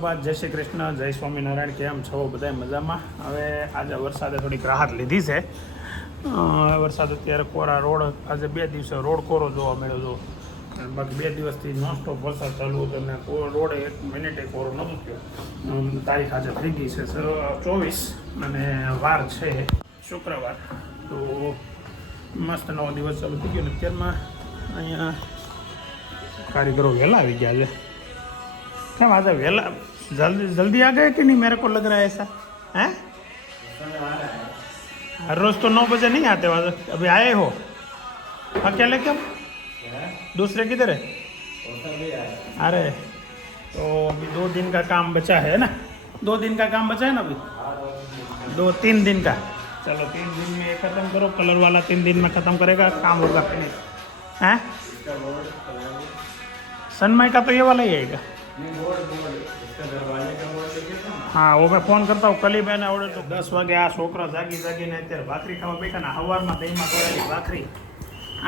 સુપ્રભાત, જય શ્રી કૃષ્ણ, જય સ્વામિનારાયણ. કેમ છો બધા? મજામાં. હવે આજે વરસાદે થોડીક રાહત લીધી છે. વરસાદ અત્યારે કોરા રોડ, આજે 2 દિવસે રોડ કોરો જોવા મળ્યો હતો. બાકી 2 દિવસથી નોનસ્ટોપ વરસાદ ચાલુ હતો અને રોડે 1 મિનિટે કોરો નહોતો થયો. તારીખ આજે થઈ ગઈ છે 24 અને વાર છે શુક્રવાર. તો મસ્ત નવો દિવસ ચાલુ થઈ ગયો ને અત્યારમાં અહીંયા कारीगरों वेला आ गया है। क्या बात है, वेला जल्दी आ गए कि नहीं? मेरे को लग रहा है ऐसा है। हर रोज तो 9 बजे नहीं आते वहाँ, अभी आए हो अकेले? क्या दूसरे किधर है? अरे तो अभी 2 दिन का काम बचा है ना, 2 दिन का काम बचा है ना अभी, 2-3 दिन का। चलो 3 दिन में ख़त्म करो, कलर वाला 3 दिन में ख़त्म करेगा, काम होगा फिनिश है। सनमाई का तो ये वाला ही आएगा। हाँ, वो मैं फोन करता हूँ कल ही। मैंने ऑर्डर तो 10 वागे आ छोकरा जागीने अत्यारे भाखरी खावा बैठा ने हवाરમાં દહીંમાં તળેલી ભાખરી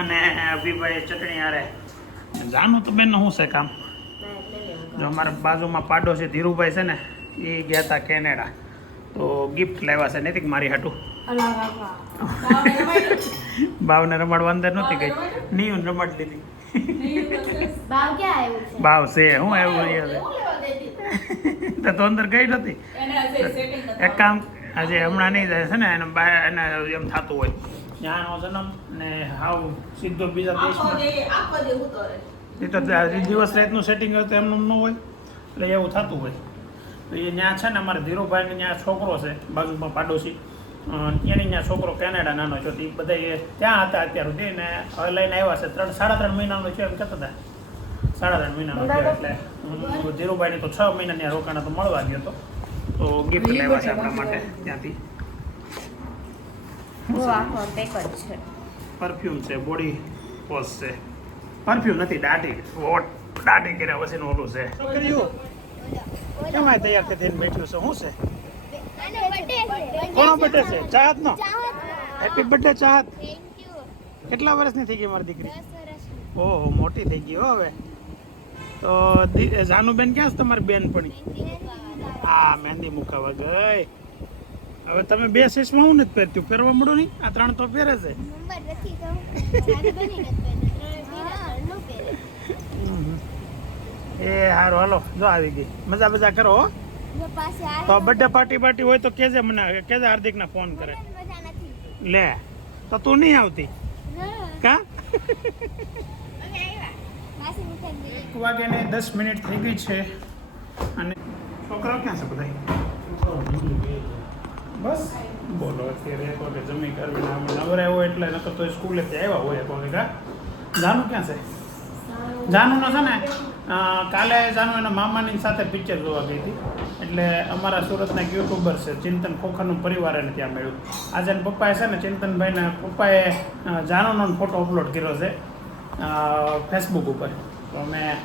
અને અભિભાઈ ચટણી આરે જાનું તો બેન શું છે કામ? જો અમારા બાજુમાં પાડો છે ધીરુભાઈ છે ને, એ ગયા હતા કેનેડા, તો ગિફ્ટ લાવ્યા છે નૈતિક મારી હાટું. ભાવને રમાડવા અંદર નહોતી ગઈ, નિયું રમાડી લીધી. ભાવ છે હું એવું તો અંદર ગઈ નથી. એક કામ આજે હમણાં નહીં જાય છે ને, એને એમ થતું હોય ત્યાંનો જન્મ ને હાવ સીધો બીજા દેશમાં, એ તો દિવસ રાતનું સેટિંગ હોય તો એમનું ન હોય, એટલે એવું થતું હોય. તો એ ત્યાં છે ને અમારે ધીરુભાઈને ત્યાં છોકરો છે બાજુમાં પાડોશી, એની ત્યાં છોકરો કેનેડા નાનો છે, એ બધા ત્યાં હતા અત્યાર સુધી ને હવે લઈને આવ્યા છે. 3-3.5 મહિનાનો છે એમ કહેતા હતા, 3.5 મહિનાનો થયો. એટલે ધીરુભાઈની તો 6 મહિનાની રોકાણા તો મળવા ગયો હતો, તો ગિફ્ટ લેવા છે આપણા માટે ત્યાંથી. પરફ્યુમ છે, બોડી વોશ છે, પરફ્યુમ નથી, દાઢી કર્યા પછી ઓલું છે. કેમ આ તૈયાર થઈને બેઠ્યું છે? શું છે? કોનો બર્થડે છે? ચાહત નો? Happy birthday Chahat. કેટલા વર્ષની થઈ ગઈ મારી દીકરી? ઓહો, મોટી થઈ ગઈ હો હવે તો. જાનુબેન ક્યાં છે તમારી બેનપણી? હા, મહેંદી મુકાવા ગઈ. હવે તમે 2 શીશમાં હું નથી પહેરતું, પહેરવા મળો નહીં? આ 3 તો પહેરે છે. એ હારું, હાલો જો આવી ગઈ, મજા કરો હો. તો બર્થડે પાર્ટી હોય તો કેજે મને, કેજે હાર્દિકને ફોન કરે. લે તો તું નહીં આવતી કા? 1 વાગે ને 10 મિનિટ થઈ ગઈ છે અને છોકરાઓ ક્યાં છે બધા? બસ બોલો, અત્યારે 1 વાગે જમી કરવી નવરા હોય એટલે નકર તો સ્કૂલેથી આવ્યા હોય 1 વાગે. કા જાનું ક્યાં છે? જાનુનો છે ને કાલે જાનુ એના મામાની સાથે પિક્ચર જોવા ગઈ હતી. એટલે અમારા સુરતના એક યુટ્યુબર છે ચિંતન ખોખરનું પરિવાર, એને ત્યાં મળ્યું. આજે એના પપ્પાએ છે ને, ચિંતનભાઈના પપ્પાએ જાનુનો ફોટો અપલોડ કર્યો છે ફેસબુક ઉપર. તો મેં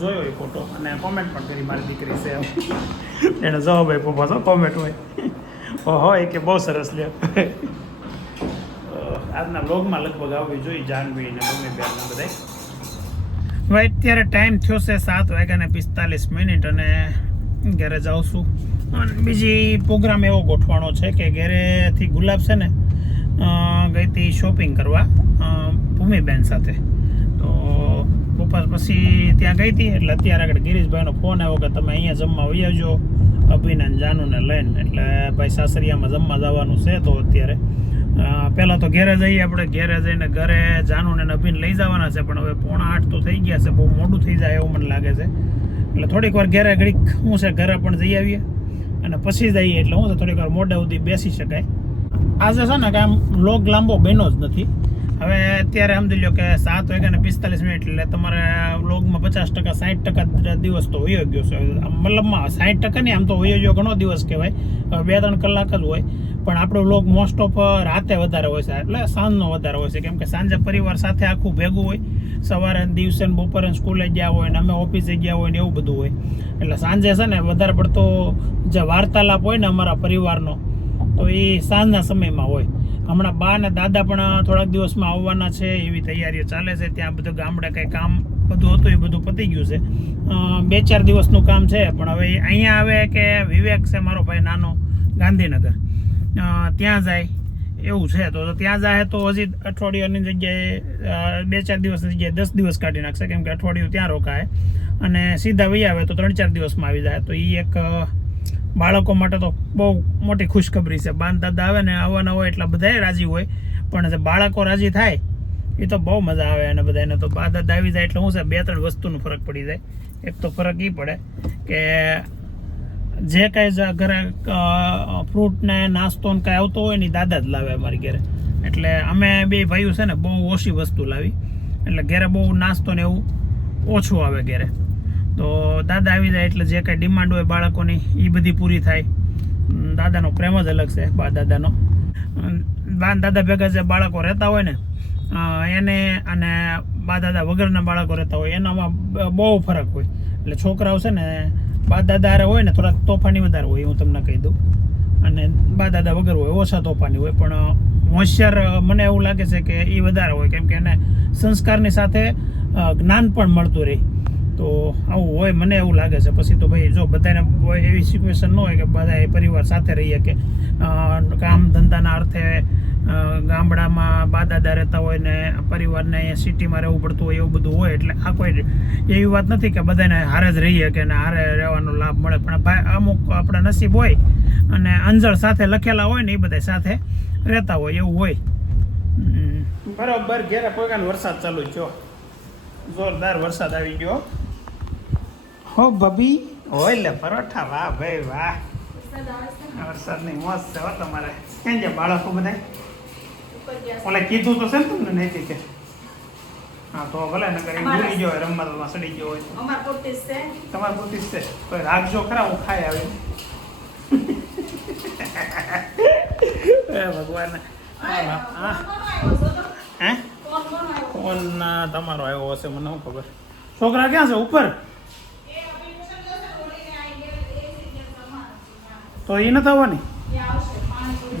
જોયો એ ફોટો અને કોમેન્ટ પણ કરી, મારી દીકરી છે એને જવાબ આપ્યો પાછો કોમેન્ટ હોય. ઓહો, એ કે બહુ સરસ લે. આજના બ્લોગમાં લગભગ આવવી જોઈએ જાનવી ને મમ્મી બેન ને બધા. હવે અત્યારે ટાઈમ થયો છે 7:45 અને ઘરે જાઉં છું. અને બીજી પ્રોગ્રામ એવો ગોઠવાનો છે કે ઘરેથી ગુલાબ છે ને ગઈ હતી શોપિંગ કરવા ભૂમિબેન સાથે. તો બપોર પછી ત્યાં ગઈ હતી, એટલે અત્યારે આગળ ગિરીશભાઈનો ફોન આવ્યો કે તમે અહીંયા જમવા વહી આવજો અભિને જાનુને લઈને. એટલે ભાઈ સાસરિયામાં જમવા જવાનું છે. તો અત્યારે પહેલાં તો ઘેરે જઈએ આપણે, ઘેરે જઈને ઘરે જાનુને અભિને લઈ જવાના છે, પણ હવે 7:45 તો થઈ ગયા છે, બહુ મોડું થઈ જાય એવું મને લાગે છે. એટલે થોડીક વાર ઘરે ઘડીક શું છે ઘરે પણ જઈ આવીએ અને પછી જઈએ, એટલે શું છે થોડીક વાર મોડા સુધી બેસી શકાય. આજે છે ને કે આમ વ્લોગ લાંબો બન્યો જ નથી. હવે અત્યારે સમજી લો કે 7:45, એટલે તમારે વ્લોગમાં 50% 60% દિવસ તો વયો ગયો છે. મતલબમાં 60% નહીં, આમ તો વયો ગયો ઘણો દિવસ કહેવાય, 2-3 કલાક જ હોય. પણ આપણો વ્લોગ મોસ્ટ ઓફ રાતે વધારે હોય છે, એટલે સાંજનો વધારે હોય છે, કેમ કે સાંજે પરિવાર સાથે આખું ભેગું હોય. સવારે દિવસે બપોરે સ્કૂલે ગયા હોય ને અમે ઓફિસે ગયા હોય ને એવું બધું હોય. એટલે સાંજે છે ને વધારે પડતો જે વાર્તાલાપ હોય ને અમારા પરિવારનો, તો એ સાંજના સમયમાં હોય. હમણાં બા અને દાદા પણ થોડાક દિવસમાં આવવાના છે, એવી તૈયારીઓ ચાલે છે. ત્યાં બધું ગામડે કંઈ કામ બધું હતું એ બધું પતી ગયું છે. 2-4 દિવસનું કામ છે, પણ હવે અહીંયા આવે કે વિવેક છે મારો ભાઈ નાનો ગાંધીનગર, ત્યાં જાય એવું છે. તો ત્યાં જાય તો હજી અઠવાડિયાની જગ્યાએ 2-4 દિવસની જગ્યાએ 10 દિવસ કાઢી નાખશે, કેમ કે અઠવાડિયું ત્યાં રોકાય અને સીધા વહી આવે તો 3-4 દિવસમાં આવી જાય. તો એ એક બાળકો માટે તો બહુ મોટી ખુશખબરી છે. બાન દાદા આવે ને આવવાના હોય એટલા બધા રાજી હોય, પણ જે બાળકો રાજી થાય એ તો બહુ મજા આવે. અને બધાને તો બા દાદા આવી જાય એટલે શું છે 2-3 વસ્તુનો ફરક પડી જાય. એક તો ફરક એ પડે કે જે કાંઈ ઘરે ફ્રૂટ ને નાસ્તો ને કાંઈ આવતો હોય ને દાદા જ લાવે અમારી ઘરે. એટલે અમે બે ભાઈઓ છે ને બહુ ઓછી વસ્તુ લાવી, એટલે ઘરે બહુ નાસ્તો ને એવું ઓછું આવે ઘરે. તો દાદા આવી જાય એટલે જે કાંઈ ડિમાન્ડ હોય બાળકોની એ બધી પૂરી થાય. દાદાનો પ્રેમ જ અલગ છે, બા દાદાનો. બા દાદા ભેગા જે બાળકો રહેતા હોય ને એને અને બા દાદા વગરના બાળકો રહેતા હોય એનામાં બહુ ફરક હોય. એટલે છોકરાઓ છે ને બા દાદા હારે હોય ને થોડાક તોફાની વધારે હોય, હું તમને કહી દઉં, અને બા દાદા વગર હોય ઓછા તોફાની હોય. પણ હોશિયાર મને એવું લાગે છે કે એ વધારે હોય, કેમ કે એને સંસ્કારની સાથે જ્ઞાન પણ મળતું રહે. તો આવું હોય મને એવું લાગે છે. પછી તો ભાઈ જો બધાને એવી સિચ્યુએશન ન હોય કે બધા પરિવાર સાથે રહીએ, કે કામ ધંધાના અર્થે ગામડામાં બા દાદા રહેતા હોય ને પરિવારને અહીંયા સિટીમાં રહેવું પડતું હોય, એવું બધું હોય. એટલે આ કોઈ એવી વાત નથી કે બધાને હારે જ રહીએ કે હારે રહેવાનો લાભ મળે, પણ ભાઈ અમુક આપણા નસીબ હોય અને અંજળ સાથે લખેલા હોય ને એ બધા સાથે રહેતા હોય એવું હોય. બરોબર ઘેરે કોઈ વરસાદ ચાલુ થયો, જોરદાર વરસાદ આવી ગયો. હો ભાભી હોય લે પરોઠા, વાહ ભાઈ વાહ, વરસાદની મોજ છે હો તમારે. કેમ છે બાળકો બધા? ઓલે કીધું તો છે ને તમને નહીં કે? હા તો ભલે ન કરી ભૂલી ગયો હોય, રમવામાં સડી ગયો હોય. અમાર પોતીસ છે, તમારે પોતીસ છે તો રાખજો ખરા, હું ખાઈ આવી. હે ભગવાન. હા હે ફોન તમારો આવ્યો હશે, મને શું ખબર. છોકરા ક્યાં છે? ઉપર? તો એ નથી આવવાની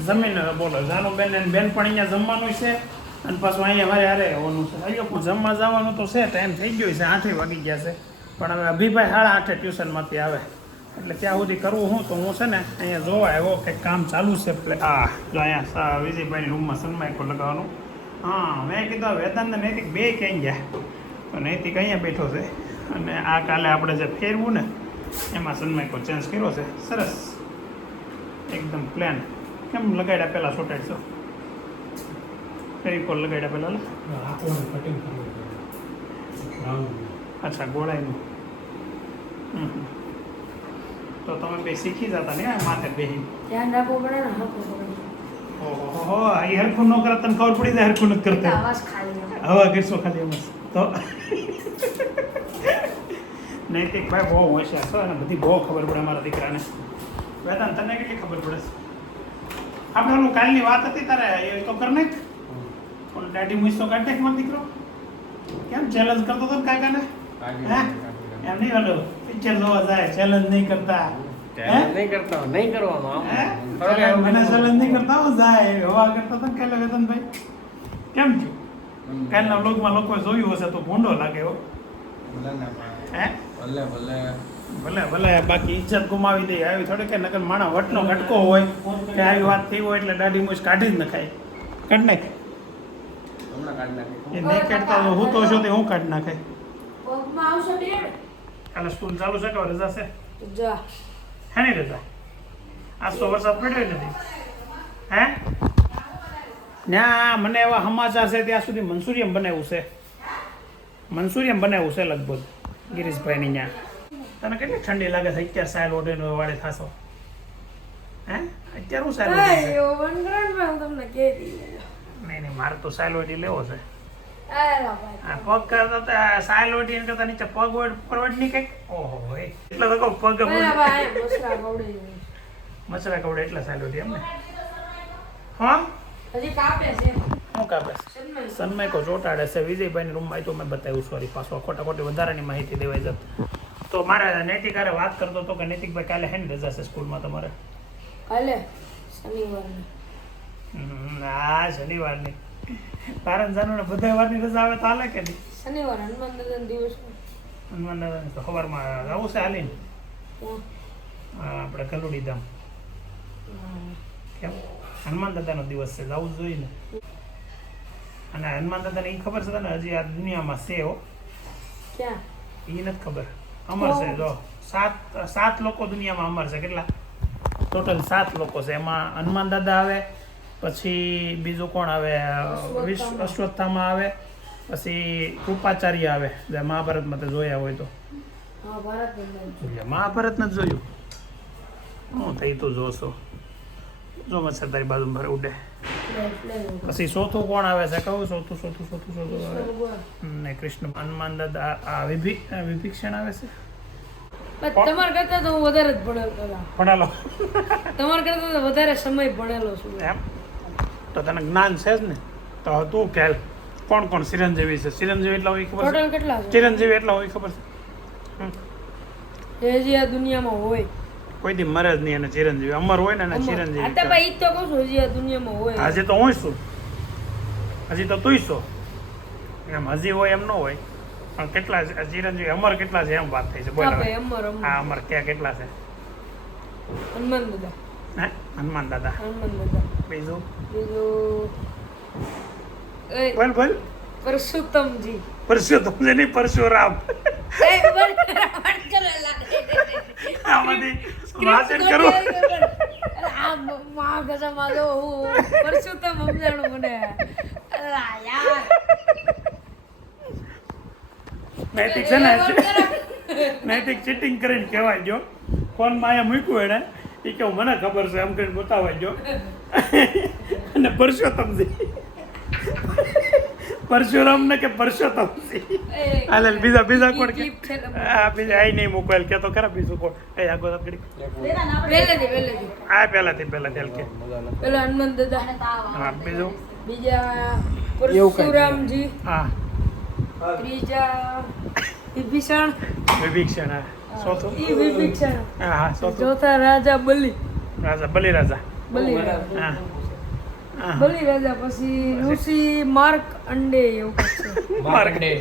જમીન. બોલો જાનુ બેન બેન પણ અહીંયા જમવાનું છે, અને પાછું અહીંયા મારે હારે આવવાનું છે. અહીંયા જમવા જવાનું તો છે, ટાઈમ થઈ ગયો છે, 8 વાગી ગયા છે. પણ હવે અભિભાઈ 8:30 ટ્યુશનમાંથી આવે એટલે ત્યાં સુધી કરવું હું તો હું છે ને અહીંયા જોવા આવ્યો કંઈક કામ ચાલુ છે. જો અહીંયા વિજયભાઈની રૂમમાં સનમાઇકો લગાવવાનું. હા મેં કીધું વેદાંત ને નૈતિક બે ક્યાંય ગયા, તો નૈતિક અહીંયા બેઠો છે. અને આ કાલે આપણે જે ફેરવું ને એમાં સનમાઇકો ચેન્જ કર્યો છે. સરસ એકદમ પ્લાન. કેમ લગાડ્યા પહેલાં સોટાડશો? ફેરિકોલ લગાડ્યા પહેલાં? અચ્છા ગોળાઈનું. તો તમે બે શીખી જતા ને માથે બેહી. ધ્યાન રાખવું પડે ને. ઓહો એ હરખું ન કરે તને ખબર પડી જાય હરખું નથી કરતા. આવાજ ખાલી હવા કરશો ખાલી એમ તો. નૈતિક ભાઈ બહુ હોશિયાર છે અને બધી બહુ ખબર પડે મારા દીકરાને. વેદાંત તને કેટલી ખબર પડે છે? આપણે ઓલું કાલની વાત હતી તારે એ તો કર નાખ. ઓલું દાઢી મૂછ તો કાઢ નાખ મારો દીકરો. કેમ ચેલેન્જ કરતો હતો ને કાકાને? હે એમ નહીં ઓલું પિક્ચર જોવા જાય ચેલેન્જ નહીં કરતા. નહીં કરતા નહીં કરવાનું. મને ચેલેન્જ નહીં કરતા હો જાય હવા કરતા હતા કાલે વેદાંતભાઈ. કેમ થયું? કાલના બ્લોગમાં લોકોએ જોયું હશે તો ભૂંડો લાગે હો. હે ભલે ભલે ભલે ભલે બાકી ઇજ્જત ગુમાવી દે આવી થોડી કે નકર માણા વટનો કટકો હોય કે આવી વાત થઈ હોય એટલે દાઢી મૂછ કાઢી જ નખાય. કાઢ નાખ. હમણાં કાઢી નાખી. એ નહીં કાઢતા હું તો છો તે હું કાઢી નાખે. પગમાં આવશે બેન. કાલે સ્કૂલ ચાલુ છે કે રજા છે? જા હે નહીં રજા? આજ તો વરસાદ પડ્યો નથી. હે ના મને એવા સમાચાર છે ત્યાં સુધી મનસુરિયમ બનાવ્યું છે. મનસુરિયમ બનાવ્યું છે લગભગ ગિરીશભાઈની ત્યાં. તને કેટલી ઠંડી લાગે છે અત્યારે? સાયલ ઓઢીને વાળે થાશો? હે અત્યારે હું સાયલ ઓઢી છે? ઓવન ગ્રાઉન્ડ તમને કહી દઈએ. નહીં મારે તો સાયલ ઓઢી લેવો છે. આલા ભાઈ આ પગ કરતા સાયલ ઓઢી કરતા નીચે પગ પરવડ નહીં કંઈક. ઓહો એટલે તો કહું પગ ભાઈ મસરા ગવડી મચરા કવડે એટલે સાયલ ઓઢી એમ ને? હા હજી કાપે છે. શું કાપે છે? સનમાઇકો ચોટાડે છે. વિજયભાઈની રૂમમાં તો મેં બતાવ્યું. સોરી પાછો ખોટી વધારાની માહિતી દેવાઈ જતી. તો મારે નૈતિક હારે વાત કરતો હતો કે નૈતિકભાઈ કાલે હેની રજા છે સ્કૂલમાં તમારે? કાલે શનિવારની હા શનિવારની કારણ જાનું ને બધા વારની રજા આવે તો હાલે કે નહીં શનિવાર હનુમાન દાદાનો દિવસ હોય. હનુમાન દાદાને તો સવારમાં જવું છે હાલીને ત્યાં. આપણે કલુડી ધામ હા. કેમ હનુમાન દાદાનો દિવસ છે જવું જ જોઈએ ને અને હનુમાન દાદાને એ ખબર છે તને હજી આ દુનિયામાં છે હો ક્યાં એ નથી ખબર અમર છે જો સાત લોકો દુનિયામાં અમર છે કેટલા ટોટલ 7 લોકો છે એમાં હનુમાન દાદા આવે પછી બીજું કોણ આવે અશ્વત્થામા આવે પછી કૃપાચાર્ય આવે જે મહાભારતમાં તો જોયા હોય તો હા ભારત બંધ મહાભારત નથી જોયું હું થઈ તું જોશો જો મચ્છર તારી બાજુ ભરે ઉડે પછી ચોથું કોણ આવે છે કહું ચોથું આવે ને કૃષ્ણ હનુમાન દાદા આ વિભીષણ આવે છે તમારા કરતા તો હું વધારે જ ભણેલો ભણેલો તમારા કરતા તો વધારે સમય ભણેલો છું એમ તો તને જ્ઞાન છે જ ને તો તું કે કોણ કોણ ચિરંજીવી છે ચિરંજીવી એટલા હોય ખબર ટોટલ છે કેટલા છે ચિરંજીવી એટલા હોય ખબર છે જે આ દુનિયામાં હોય કોઈ દી મરે જ નહીં અને ચિરંજીવી અમર હોય ને એને ચિરંજીવી આ તો ભાઈ ઈ જ તો કહું છું જે આ દુનિયામાં હોય હજી તો હું છું હજી તો તુંય છો એમ હજી હોય એમ ન હોય પણ કેટલા છે? ચિરંજીવી અમર કેટલા છે એમ વાત થઈ છે બોલ હા હવે. ભાઈ અમર હા અમર ક્યાં કેટલા છે હનુમાન દાદા હે હનુમાન દાદા હનુમાન દાદા બીજું બીજું બોલ બોલ પરશુત્તમજી પરશુરામ છે નહીં પરશુરામ એ બોલ વાત કરે આ બધી વાંચન કરું આ મહાગજામાં જો હું પરશુત્તમ સમજાણું મને અલા યાર નૈતિક છે ને નૈતિક ચીટિંગ કરીને કહેવાય જો ફોનમાં અહીંયા મૂક્યું એને એ કે મને ખબર છે એમ કરીને બતાવાય જો અને પરસોત્તમજી પરશુરામ ને કે પરસોત્તમજી હાલે બીજા કોણ કે આ બીજા આઈ નહીં મોબાઈલ કે તો ખરા બીજું કોણ એ આગો કરી પહેલેથી આ પહેલાથી હાલ કે પેલા હનુમાન દાદા હા બીજું બીજા પરશુરામજી હા ત્રીજા વિભીષણ વિભીષણ હા ચોથું ઈ વિભીષણ હા હા ચોથું ચોથા રાજા બલિ બલિ રાજા રાજા હા બલિ રાજા પછી ઋષિ માર્ક અંડે એવું કંઈક છે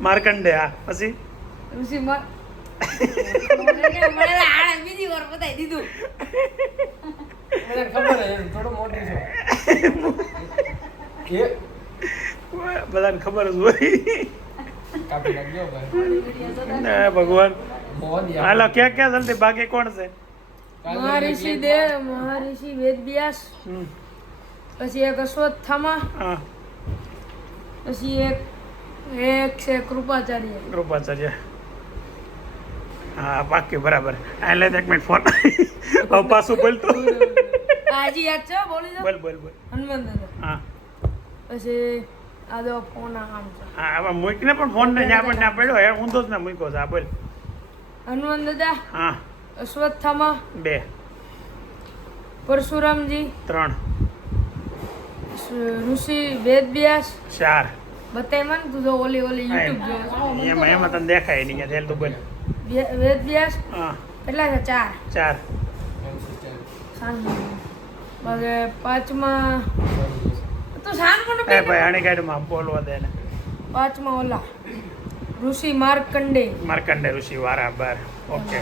માર્કંડે હા પછી ઋષિ માર્ક મને આને બીજી વાર બતાવી દીધું મને ખબર છે થોડો મોટી છે એ બધાને ખબર જ હોય કાપી નાખજો ભાઈ ને ભગવાન મોહન હાલો ક્યાં જલ્દી બાકી કોણ છે મહર્ષિ વેદવ્યાસ હમ. પછી એક અશ્વત્થામા હા પછી એક છે કૃપાચાર્ય કૃપાચાર્ય હા પાકી બરાબર એટલે એક મિનિટ ફોન હવે પાછું બોલતો હાજી યાદ છે બોલી દો બોલ હનુમાન દાદા હા પછી આ દો ફોન આમ છે હા હવે મૂકીને પણ ફોન ને જ્યાં પણ ત્યાં પડ્યો હે ઊંધો જ ને મૂક્યો છે હા બોલ હનુમાન દાદા હા અશ્વત્થામા 2 પરશુરામજી 3 ઋષિ વેદવ્યાસ 4 બતાય મને તું જો ઓલી યુટ્યુબ જો એમાં તને દેખાય નહીં ત્યાં તું બોલ વેદવ્યાસ હા કેટલા છે 4 4 પછી પાંચમા તો શાંત એ ભાઈ આની ગાડીમાં બોલવા દે ને પાંચમા ઓલા ઋષિ માર્કંડે માર્કંડે ઋષિ બરાબર ઓકે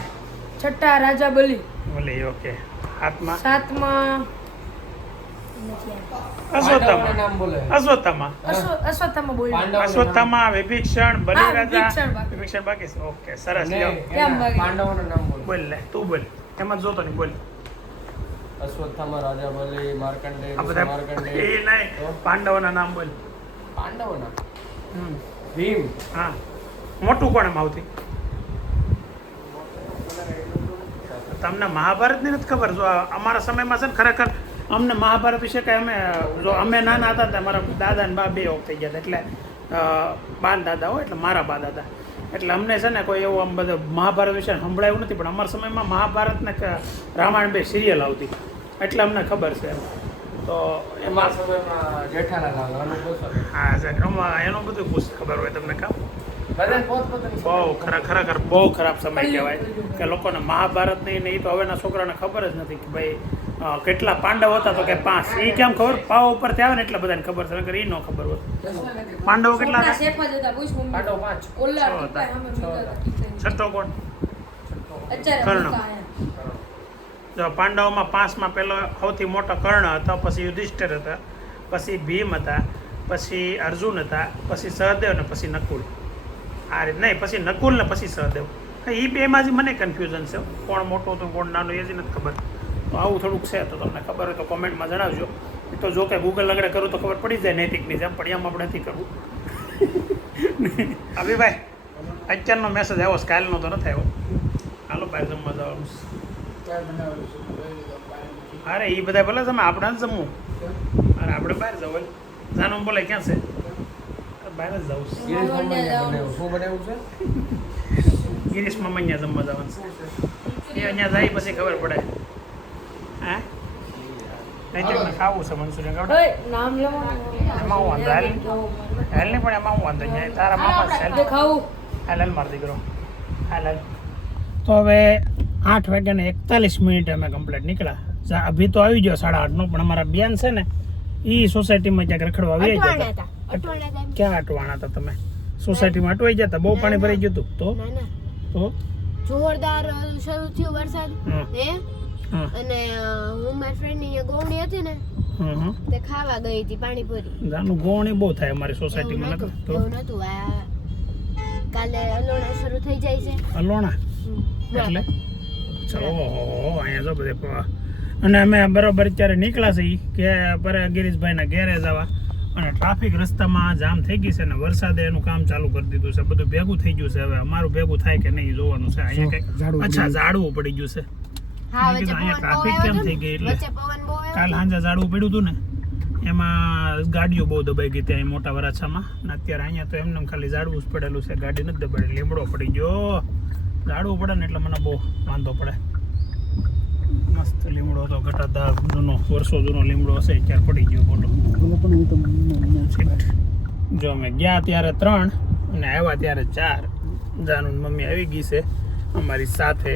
છઠ્ઠા રાજા બલિ બોલી ઓકે હાથમાં સાતમા અશ્વત્થામા નામ બોલે અશ્વત્થામા અશ્વત્થામા બોલી પાંડવ. અશ્વત્થામા વિભીષણ બલિ હા, રાજા વિભીષણ બાકી. વિભીષણ બાકી છે ઓકે સરસ અને લ્યો કેમ એના બાકી? પાંડવોનું નામ બોલે બોલ લે તું બોલ એમાં જ જોતો નહીં બોલ અશ્વત્થામા રાજા બલિ માર્કંડે આ બધા માર્કંડે એ નહીં પાંડવોના નામ બોલ પાંડવોના હમ. ભીમ હા મોટું કોણ એમ આવતી તમને મહાભારતની નથી ખબર જો અમારા સમયમાં છે ને ખરેખર અમને મહાભારત વિશે કાંઈ અમે જો અમે નાના હતા ત્યારે મારા દાદા ને બા 2 ઓફ થઈ ગયા હતા એટલે બા ને દાદા હોય એટલે મારા બા દાદા એટલે અમને છે ને કોઈ એવું આમ બધું મહાભારત વિશે સંભળાયું નથી પણ અમારા સમયમાં મહાભારત ને રામાયણ 2 સિરિયલ આવતી એટલે અમને ખબર છે એમ તો એમાં સમયમાં જેઠાલાલ અનુભવ હા એનું બધું ખુશ ખબર હોય તમને કામ બધાને પોતપોતાની બહુ ખરેખર બહુ ખરાબ સમય કહેવાય કે લોકોને મહાભારત નહીં ને એ તો હવેના છોકરાને ખબર જ નથી કે ભાઈ કેટલા પાંડવ હતા તો કે 5 એ કેમ ખબર પાવ ઉપરથી આવે ને એટલે બધાને ખબર છે નકર એ ન ખબર હોત પાંડવો કેટલા હતા શેફ જ હતા પૂછ મમ્મી પાડો 5 ઓલા છ હતા. છઠ્ઠો કોણ અત્યારે કર્ણ. ભૂકા આયા. જો પાંડવોમાં 5માં પહેલો સૌથી મોટો કર્ણ હતો, પછી યુધિષ્ઠિર હતા, પછી ભીમ હતા, પછી અર્જુન હતા, પછી સહદેવ ને પછી નકુલ. આ રીતે નહીં, પછી નકુલ ને પછી સહદેવ. એ બેમાંથી મને કન્ફ્યુઝન છે કોણ મોટું હતું કોણ નાનું એ જ નથી ખબર. તો આવું થોડુંક છે, તો તમને ખબર હોય તો કોમેન્ટમાં જણાવજો. એ તો જો કે ગૂગલ આગળ કરું તો ખબર પડી જાય નૈતિકની જેમ, પણ એમ આપણે નથી કરવું. અભિભાઈ અત્યારનો મેસેજ આવ્યો, કાલનો તો નથી આવ્યો. હાલો બહાર જમવા જવાનું છે. અરે એ બધા ભલે તમે આપણે જ જમવું. અરે આપણે બહાર જવું જાનું બોલે ક્યાં છે બહાર જ જવું છે. ગિરીશ મામાને બનાવ્યું. શું બનાવ્યું છે? ગિરીશ મામા અહીંયા જમવા જવાનું છે. એ અહીંયા જાય પછી ખબર પડે. હા નહીં તો એમને ખાવું છે મંચુરિયન ખાવડે. ઓય, નામ લેવાનું. એમાં હું વાંધો હાલ નહીં, પણ એમાં હું વાંધો અહીંયા તારા મામા છે. જે ખાવું હાલ મારો દીકરો હાલ. તો હવે 8:41 અમે કમ્પ્લીટ નીકળ્યા. અભી તો આવી ગયો 8:30નો, પણ અમારા બેન છે ને એ સોસાયટીમાં ક્યાંક રખડવા આવી ગયા હતા. ક્યાં અટવાણા હતા તમે? સોસાયટીમાં અટવાઈ ગયા હતા? બહુ પાણી ભરાઈ ગયું હતું તો તો જોરદાર શરૂ થયો વરસાદ હમ. હા અને હું મારી ફ્રેન્ડ ની ગોવણી હતી ને હમ તે ખાવા ગઈ હતી પાણીપુરી. જાનું ગોવણી બહુ થાય અમારી સોસાયટીમાં નકર તો એવું નતું. આ કાલે અલોણા શરૂ થઈ જાય છે. અલોણા એટલે ચલો અહીંયા જો બધે અને અમે બરોબર અત્યારે નીકળ્યા છીએ કે પર ગિરીશભાઈના ઘેરે જવા, અને ટ્રાફિક રસ્તામાં જામ થઈ ગઈ છે ને વરસાદે એનું કામ ચાલુ કરી દીધું છે. બધું ભેગું થઈ ગયું છે. હવે અમારું ભેગું થાય કે નહીં જોવાનું છે. અહીંયા કંઈક અચ્છા ઝાડવું પડી ગયું છે. હા, મેં કીધું અહીંયા ટ્રાફિક કેમ થઈ ગઈ એટલે વચ્ચે પવન બહુ આવ્યો. કાલ સાંજે ઝાડવું પડ્યું હતું ને એમાં ગાડીઓ બહુ દબાઈ ગઈ ત્યાં મોટા વરાછામાં, અને અત્યારે અહીંયા તો એમને ખાલી ઝાડવું જ પડેલું છે, ગાડી નથી દબાડી. લીમડો પડી ગયો. ઝાડવું પડે ને એટલે મને બહુ વાંધો પડે. મસ્ત લીમડો હતો, ઘટાદાર જૂનો, વર્ષો જૂનો લીમડો હશે, અત્યારે પડી ગયો. બોલો જો અમે ગયા ત્યારે 3 અને આવ્યા ત્યારે 4. જાનું મમ્મી આવી ગઈ છે અમારી સાથે.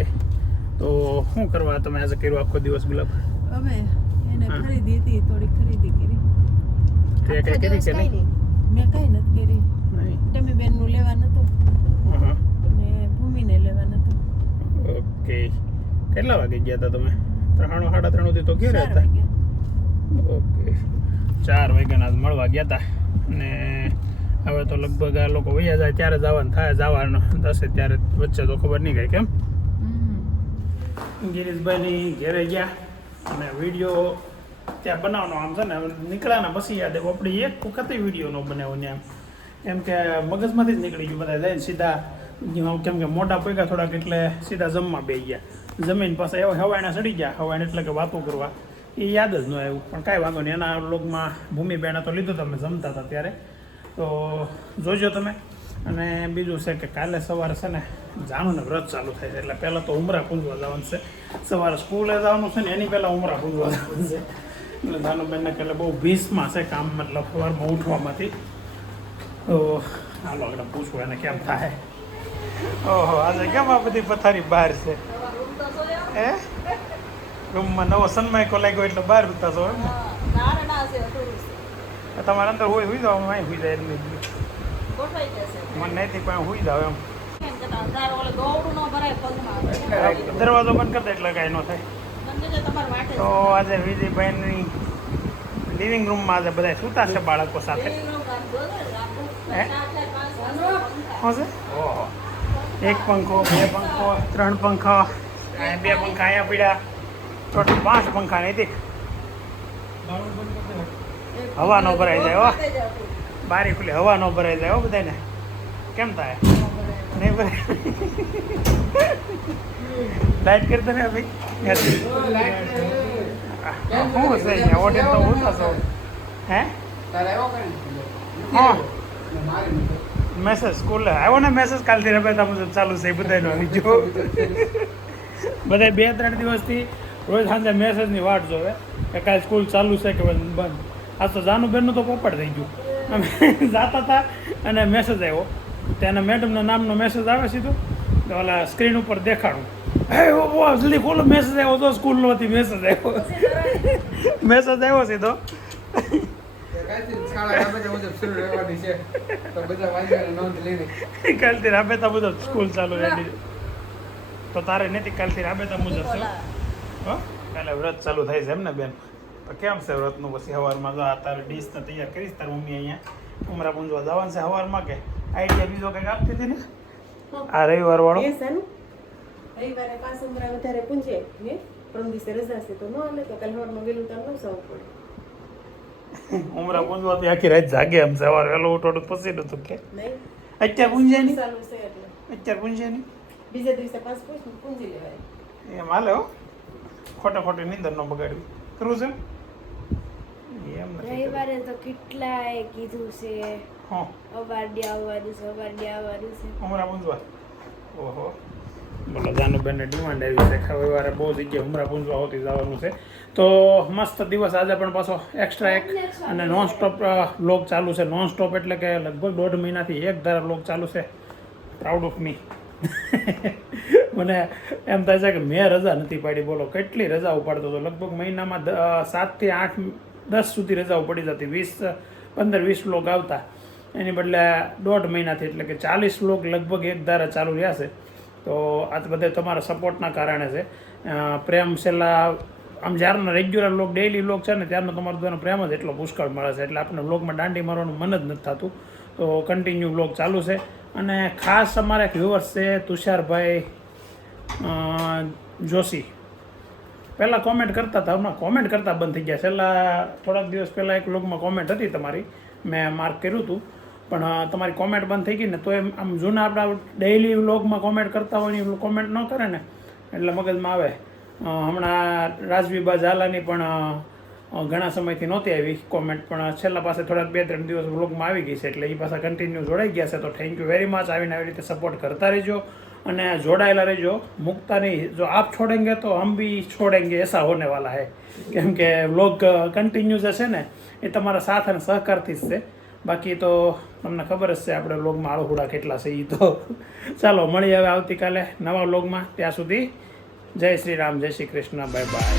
તો શું કરવા તમે આજે કર્યું આખો દિવસ ગુલાબ? અમે એને ખરીદી હતી, થોડી ખરીદી કરી. તે કઈ કરી કે નહીં? મેં કઈ નથી કરી. નહીં. તમે બેન નું લેવા નતું હા. ને ભૂમિને લેવા નતું. ઓકે. કેટલા વાગે ગયા હતા તમે? 3 સાડા 3 સુધી તો ઘેર 4 હતા. વાગ્યા. ઓકે 4 વાગ્યાના જ મળવા ગયા હતા. અને હવે તો લગભગ આ લોકો વૈયા જાય ત્યારે જવાનું થાય. જવાનું થશે ત્યારે વચ્ચે તો ખબર નહીં ગઈ કેમ. ગિરીશભાઈની ઘેરે ગયા અને વિડીયો ત્યાં બનાવવાનો આમ છે ને નીકળ્યા ને પછી યાદ આવ્યું આપણે એક વખત વિડીયો ન બનાવ્યો ને એમ કે મગજમાંથી જ નીકળી ગયું. બધા જઈને સીધા કેમ કે મોટા પૈકા થોડાક એટલે સીધા જમવા બેસી ગયા. જમીન પાસે એવા હવાયણા ચડી ગયા. હવાયણ એટલે કે વાતો કરવા એ યાદ જ ન આવ્યું. પણ કાંઈ વાંધો નહીં. એના લોગમાં ભૂમિબેને તો લીધું તમે જમતા હતા ત્યારે, તો જોજો તમે. અને બીજું છે કે કાલે સવારે છે ને જાનું ને વ્રત ચાલુ થાય છે, એટલે પહેલાં તો ઉમરા પૂંજવા જવાનું છે. સવારે સ્કૂલે જવાનું છે ને એની પહેલાં ઉમરા પૂંજવા જવાનું છે. એટલે જાનુબેનને એટલે બહુ ભીસમાં છે કામ, મતલબ સવારમાં ઉઠવામાંથી. તો હાલો આગળ પૂછવું એને કેમ થાય. ઓહો આજે કેમ આ બધી પથારી બહાર છે? હે રૂમમાં નવો સનમાઇકો લાગ્યો એટલે બહાર ઉતા છો એમ ને? તમારે અંદર હોય હુઈ જાવ, અહીં હુઈ જાય એટલે મને નહીં પણ હુઈ જાવ એમ. દરવાજો બંધ કરી દે એટલે કાંઈ ન થાય. તો આજે વિજયભાઈની લિવિંગ રૂમમાં આજે બધા સૂતા છે બાળકો સાથે. હે શું છે? ઓહો 1 પંખો, 2 પંખો, 3 પંખા, 2 પંખા અહીંયા પીડ્યા, ટોટલ 5 પંખા નથી. હવા ન ભરાઈ જાય હો, બારી ખુલ્લી હવા ન ભરાઈ જાય હો બધાને. કેમ થાય? નહીં ભરાય. લાઈટ કરી દે ને ભાઈ. શું છે અહીંયા હોટેલ તો હું થશો? હે હા મેસેજ સ્કૂલે આવ્યો ને મેસેજ કાલથી રબેતા મુજબ ચાલુ છે. બધાનો આવી જો બધા 2-3 દિવસથી રોજ સાંજે મેસેજની વાટ જોવે કે કાલે સ્કૂલ ચાલુ છે કે બંધ. આ તો જાનુબેનનું તો પોપટ થઈ ગયું. અમે જતા હતા અને મેસેજ આવ્યો ત્યાંના મેડમના નામનો મેસેજ આવે સીધો તો ઓલા સ્ક્રીન ઉપર દેખાડું હે ઓ જલ્દી ખોલો મેસેજ આવ્યો તો સ્કૂલમાંથી મેસેજ આવ્યો સીધો કાલથી રાબેતા મુજબ સ્કૂલ ચાલુ રહેતી તો તારે નથી કાલથી રાબેતા મુજબ છે હો કાલે વ્રત ચાલુ થાય છે એમ ને બેન તો કેમ છે વ્રતનું પછી સવારમાં જો આ તારે ડીશને તૈયાર કરીશ તાર મમ્મી અહીંયા ઉમરા પૂંજવા જવાનું છે સવારમાં કે આઈડિયા બીજો કંઈક આપતી હતી ને આ રવિવાર વાળો રવિવારે પાસ ઉમરા વધારે પૂંજે ને પરમ દિવસે રજા છે તો ન હાલે તો કાલે સવારમાં વહેલું તાર ન સવું પડે ઉમરા પૂંજવાથી આખી રાત જાગે એમ સવાર વહેલો ઉઠવાનું પછી નતું કે નહીં અત્યારે પૂંજે નહીં ચાલુ છે એટલે અત્યારે પૂંજે નહીં બીજા દિવસે પાસ પૂંજી લેવાય એમ હાલે હો ખોટી નીંદર ન બગાડવી કરવું છે એમ નથી રવિવારે તો કેટલાય કીધું છે હા અવારડે આવવાનું છે ઉમરા પૂંજવા ઓહો બોલો જાનુબેનને ડિમાન્ડ આવી છે રવિવારે બહુ જગ્યાએ ઉમરા પૂંજવા હોતી જવાનું છે તો મસ્ત દિવસ આજે પણ પાછો એક્સ્ટ્રા એક અને નોનસ્ટોપ વ્લોગ ચાલુ છે નોનસ્ટોપ એટલે કે લગભગ 1.5 મહિનાથી એક ધારા વ્લોગ ચાલુ છે પ્રાઉડ ઓફ મી મને એમ થાય છે કે મેં રજા નથી પાડી બોલો કેટલી રજાઓ પાડતો હતો લગભગ મહિનામાં 7 થી 8 10 સુધી રજાઓ પડી જતી 15-20 વ્લોગ આવતા એની બદલે 1.5 મહિનાથી એટલે કે 40 વ્લોગ લગભગ એક ધારા ચાલુ રહ્યા છે તો આ બધે તમારા સપોર્ટના કારણે છે પ્રેમ છેલ્લા આમ જ્યારનો રેગ્યુલર વ્લોગ ડેઇલી વ્લોગ છે ને ત્યારનો તમારો બધાનો પ્રેમ જ એટલો પુષ્કળ મળે છે એટલે આપણે વ્લોગમાં દાંડી મારવાનું મન જ નથી થતું તો કન્ટિન્યુ વ્લોગ ચાલુ છે અને ખાસ અમારા એક વ્યુઅર્સ છે તુષારભાઈ જોશી પહેલાં કોમેન્ટ કરતા હતા હમણાં કોમેન્ટ કરતા બંધ થઈ ગયા છેલ્લા થોડાક દિવસ પહેલાં એક વ્લોગમાં કોમેન્ટ હતી તમારી મેં માર્ક કર્યું હતું પણ તમારી કોમેન્ટ બંધ થઈ ગઈ ને તો એમ આમ જૂના આપણા ડેઇલી વ્લોગમાં કોમેન્ટ કરતા હોય ને કોમેન્ટ ન કરે ને એટલે મગજમાં આવે હમણાં રાજવીબા ઝાલાની પણ ઘણા સમયથી નહોતી આવી કોમેન્ટ પણ છેલ્લા પાસે થોડાક 2-3 દિવસ વ્લોગમાં આવી ગઈ છે એટલે એ પાછા કન્ટિન્યુ જોડાઈ ગયા છે તો થેન્ક યુ વેરી મચ આવીને આવી રીતે સપોર્ટ કરતા રહેજો અને જોડાયેલા રહેજો મૂકતા નહીં જો આપ છોડેંગે તો હમ બી છોડેંગે એસા હોને વાલા હે કેમ કે વ્લોગ કન્ટિન્યુ જે છે ને એ તમારા સાથ અને સહકારથી જ છે બાકી તો તમને ખબર જ છે આપણે વ્લોગમાં આળોહુડા કેટલા છે એ તો ચાલો મળીએ હવે આવતીકાલે નવા વ્લોગમાં ત્યાં સુધી જય શ્રી રામ જય શ્રી કૃષ્ણ બાય બાય